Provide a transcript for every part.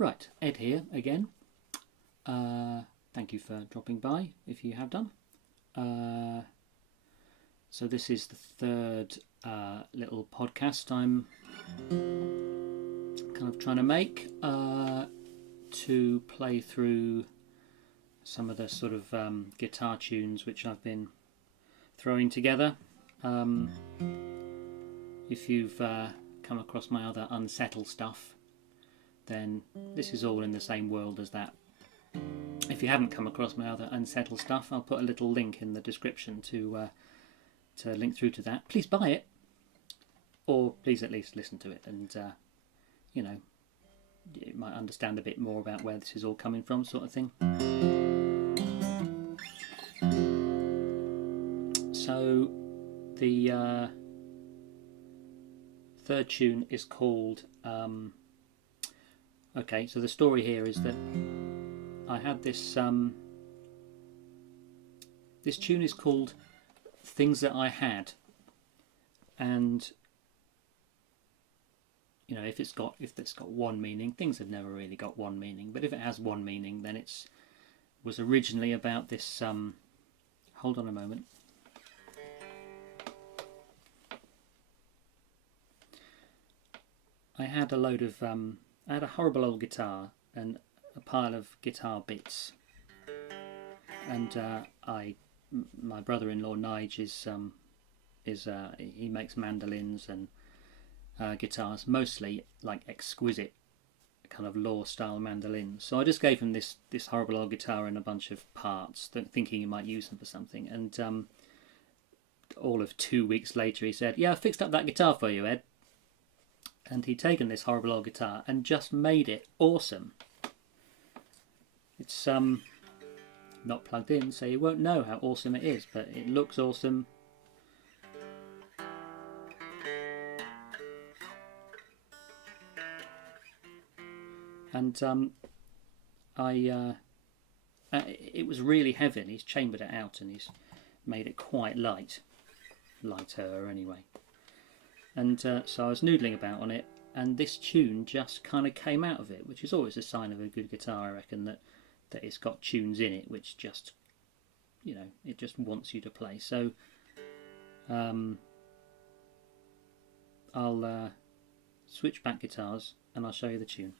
Right, Ed here again. Thank you for dropping by, if you have done. So this is the third little podcast I'm kind of trying to make to play through some of the sort of guitar tunes which I've been throwing together. If you've come across my other unsetl stuff, then this is all in the same world as that. If you haven't come across my other unsetl stuff, I'll put a little link in the description to link through to that. Please buy it, or please at least listen to it, and you know, you might understand a bit more about where this is all coming from, sort of thing. So the third tune is called okay, so the story here is that I had this this tune is called Things That I Had, and you know, if it's got one meaning, things have never really got one meaning, but if it has one meaning, then it was originally about this hold on a moment. I had a load of I had a horrible old guitar and a pile of guitar bits, and my brother-in-law Nige he makes mandolins and guitars, mostly like exquisite kind of law style mandolins. So I just gave him this horrible old guitar and a bunch of parts, thinking he might use them for something. And all of 2 weeks later, he said, "Yeah, I fixed up that guitar for you, Ed." And he'd taken this horrible old guitar and just made it awesome. It's not plugged in, so you won't know how awesome it is, but it looks awesome. And it was really heavy, and he's chambered it out and he's made it quite lighter anyway. And so I was noodling about on it, and this tune just kind of came out of it, which is always a sign of a good guitar, I reckon, that it's got tunes in it which just, you know, it just wants you to play. So I'll switch back guitars and I'll show you the tune.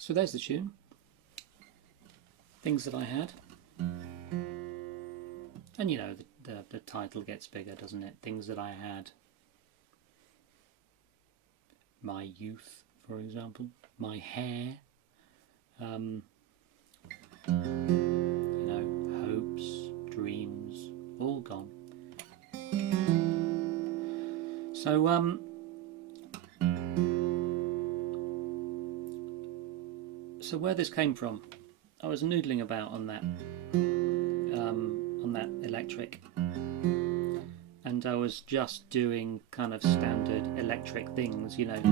So there's the tune. Things That I Had. And you know, the title gets bigger, doesn't it? Things That I Had. My youth, for example. My hair. You know, hopes, dreams, all gone. So where this came from, I was noodling about on that electric, and I was just doing kind of standard electric things, you know.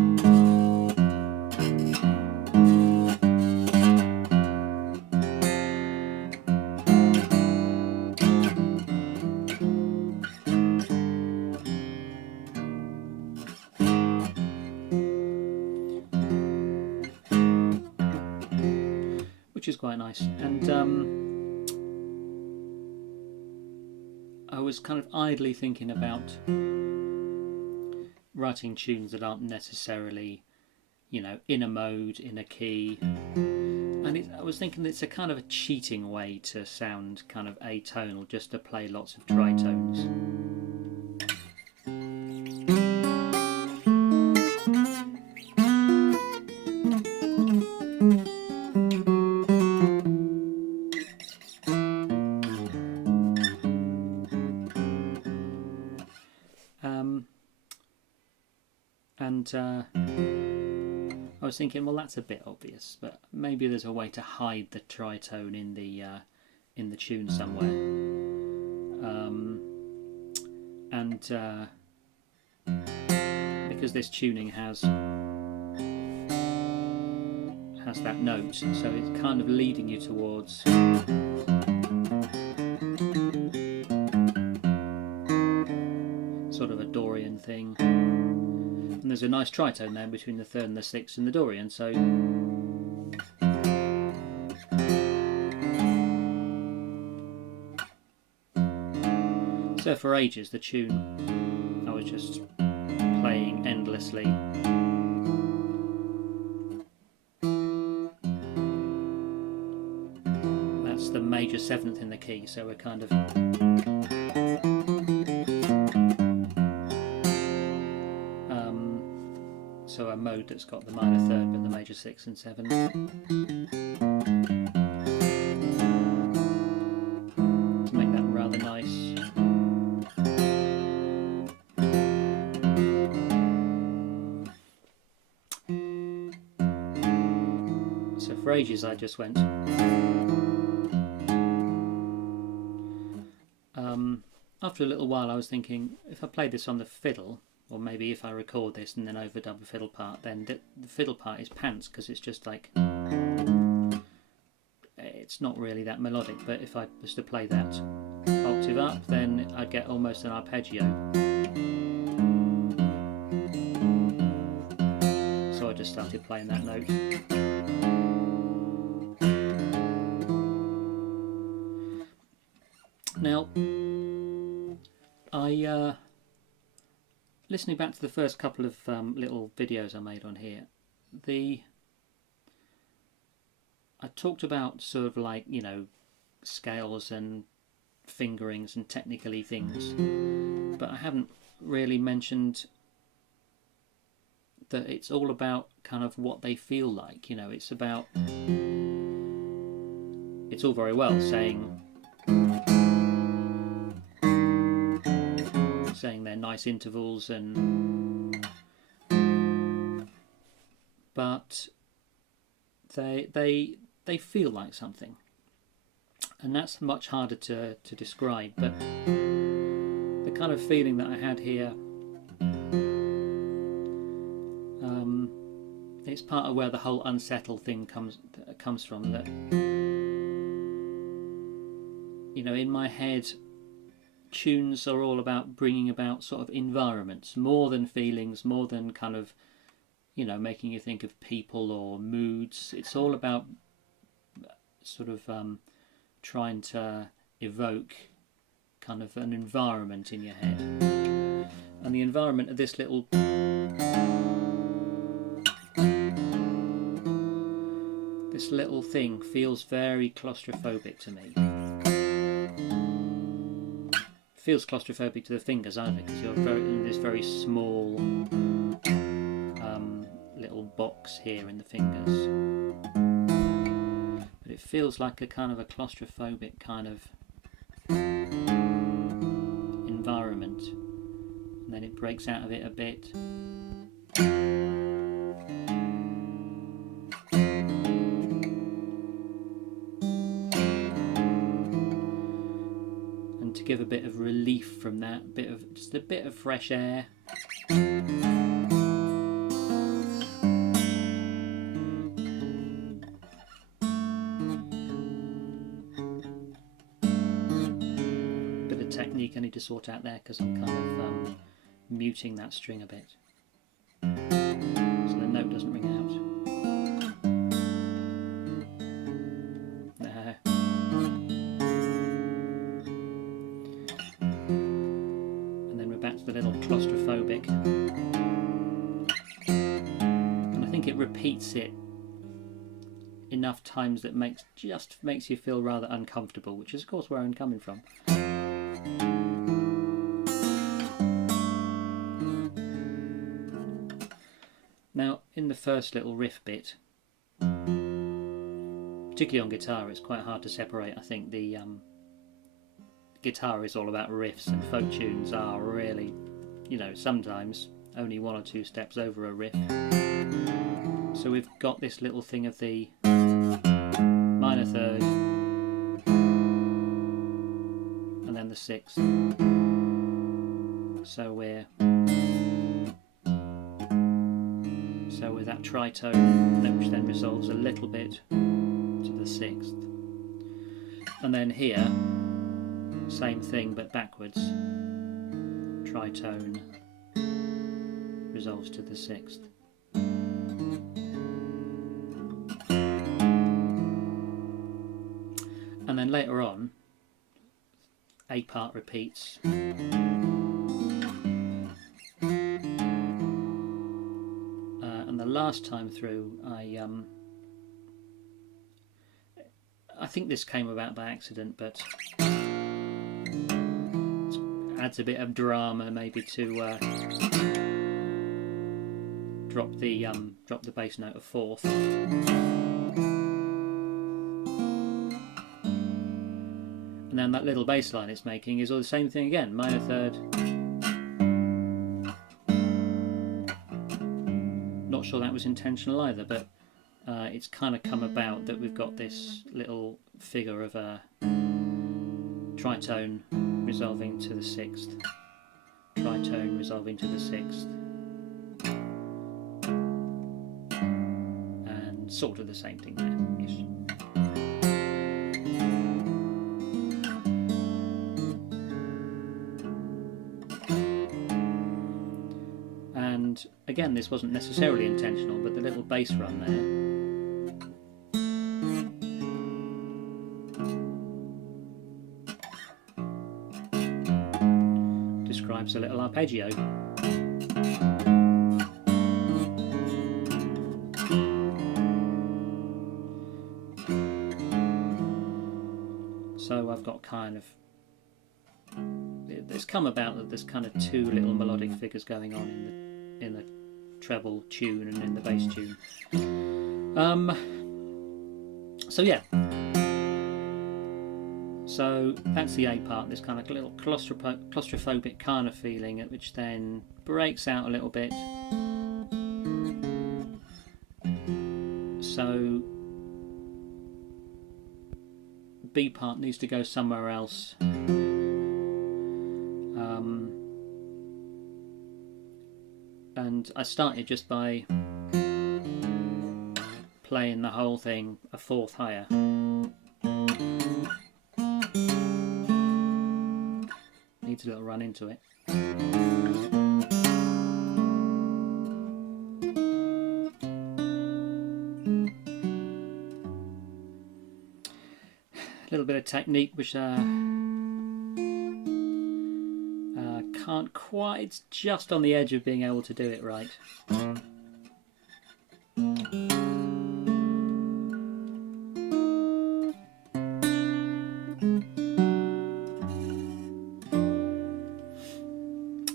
Which is quite nice, and I was kind of idly thinking about writing tunes that aren't necessarily, you know, in a mode, in a key, and I was thinking it's a kind of a cheating way to sound kind of atonal, just to play lots of tritones. I was thinking, well, that's a bit obvious, but maybe there's a way to hide the tritone in the tune somewhere. Because this tuning has that note, so it's kind of leading you towards sort of a Dorian thing. And there's a nice tritone there between the third and the sixth in the Dorian, so for ages the tune I was just playing endlessly. That's the major seventh in the key, so we're kind of so a mode that's got the minor third but the major sixth and seventh. To make that rather nice. for ages I just went. After a little while I was thinking, if I play this on the fiddle, or maybe if I record this and then overdub the fiddle part, then the fiddle part is pants, because it's just like, it's not really that melodic. But if I was to play that octave up, then I'd get almost an arpeggio. So I just started playing that note. Now, listening back to the first couple of little videos I made on here, I talked about sort of like, you know, scales and fingerings and technically things, but I haven't really mentioned that it's all about kind of what they feel like. You know, it's about, it's all very well saying they're nice intervals, but they feel like something, and that's much harder to describe. But the kind of feeling that I had here, it's part of where the whole unsetl thing comes from. That, you know, in my head, tunes are all about bringing about sort of environments, more than feelings, more than kind of, you know, making you think of people or moods. It's all about sort of trying to evoke kind of an environment in your head. And the environment of this little thing feels very claustrophobic to me. Feels claustrophobic to the fingers either, because you're in this very small little box here in the fingers. But it feels like a kind of a claustrophobic kind of environment, and then it breaks out of it a bit. To give a bit of relief from that, just a bit of fresh air. Bit of technique I need to sort out there, because I'm kind of muting that string a bit, so the note doesn't ring out. The little claustrophobic, and I think it repeats it enough times that makes you feel rather uncomfortable, which is of course where I'm coming from. Now, in the first little riff bit, particularly on guitar, it's quite hard to separate. I think the guitar is all about riffs, and folk tunes are really, you know, sometimes only one or two steps over a riff. So we've got this little thing of the minor third and then the sixth. So we're with that tritone note, which then resolves a little bit to the sixth, and then here, same thing but backwards. Tritone resolves to the sixth. And then later on, A part repeats. And the last time through, I think this came about by accident, but adds a bit of drama maybe to drop the bass note a fourth, and then that little bass line it's making is all the same thing again, minor third. Not sure that was intentional either, but it's kind of come about that we've got this little figure of a tritone resolving to the sixth, tritone resolving to the sixth, and sort of the same thing there-ish. And again, this wasn't necessarily intentional, but the little bass run there describes a little arpeggio. So I've got kind of, it's come about that there's kind of two little melodic figures going on in the treble tune and in the bass tune. So yeah, so that's the A part, this kind of little claustrophobic kind of feeling, at which then breaks out a little bit. So B part needs to go somewhere else. And I started just by playing the whole thing a fourth higher. Needs a little run into it. A little bit of technique which can't quite, it's just on the edge of being able to do it right.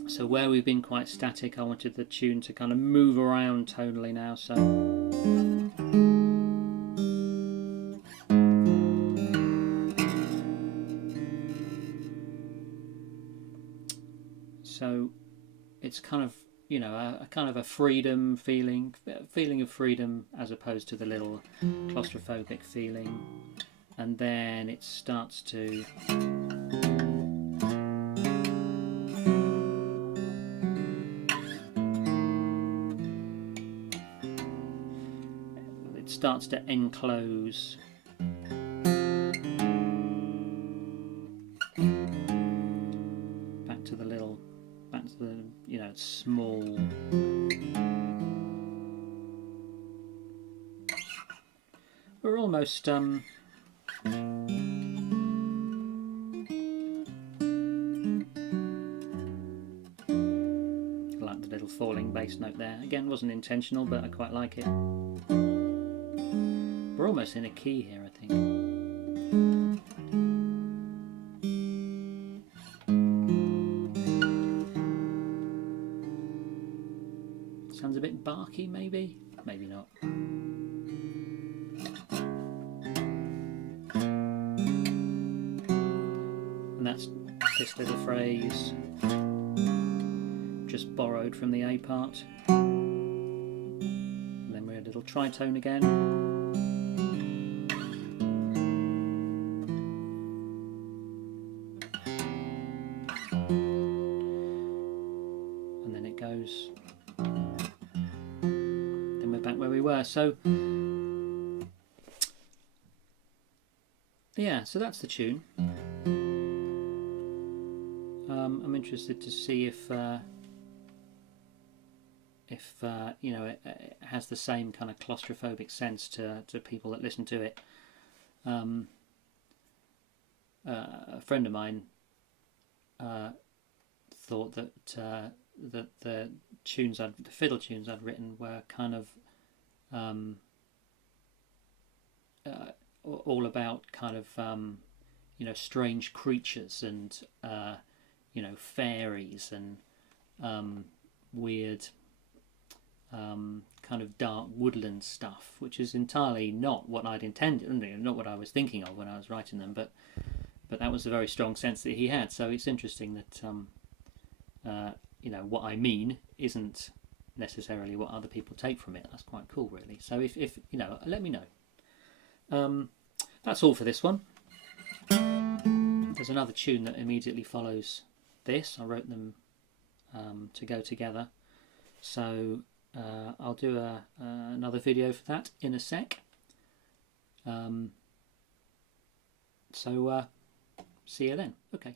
So where we've been quite static, I wanted the tune to kind of move around tonally now, so it's kind of, you know, a kind of a freedom feeling of freedom, as opposed to the little claustrophobic feeling. And then it starts to enclose. Back to the, you know, small. We're almost I like the little falling bass note there. Again, wasn't intentional, but I quite like it. We're almost in a key here, I think. Sounds a bit barky, maybe? Maybe not. And that's this little phrase, just borrowed from the A part. And then we're a little tritone again. Then we're back where we were. So yeah, so that's the tune. I'm interested to see if you know, it has the same kind of claustrophobic sense to people that listen to it. A friend of mine thought that the fiddle tunes I'd written were kind of all about kind of you know, strange creatures and you know, fairies and weird kind of dark woodland stuff, which is entirely not what I'd intended, not what I was thinking of when I was writing them, but that was a very strong sense that he had. So it's interesting that you know, what I mean isn't necessarily what other people take from it. That's quite cool, really. So if you know, let me know. That's all for this one. There's another tune that immediately follows this. I wrote them to go together, so I'll do another video for that in a sec. So see you then. Okay.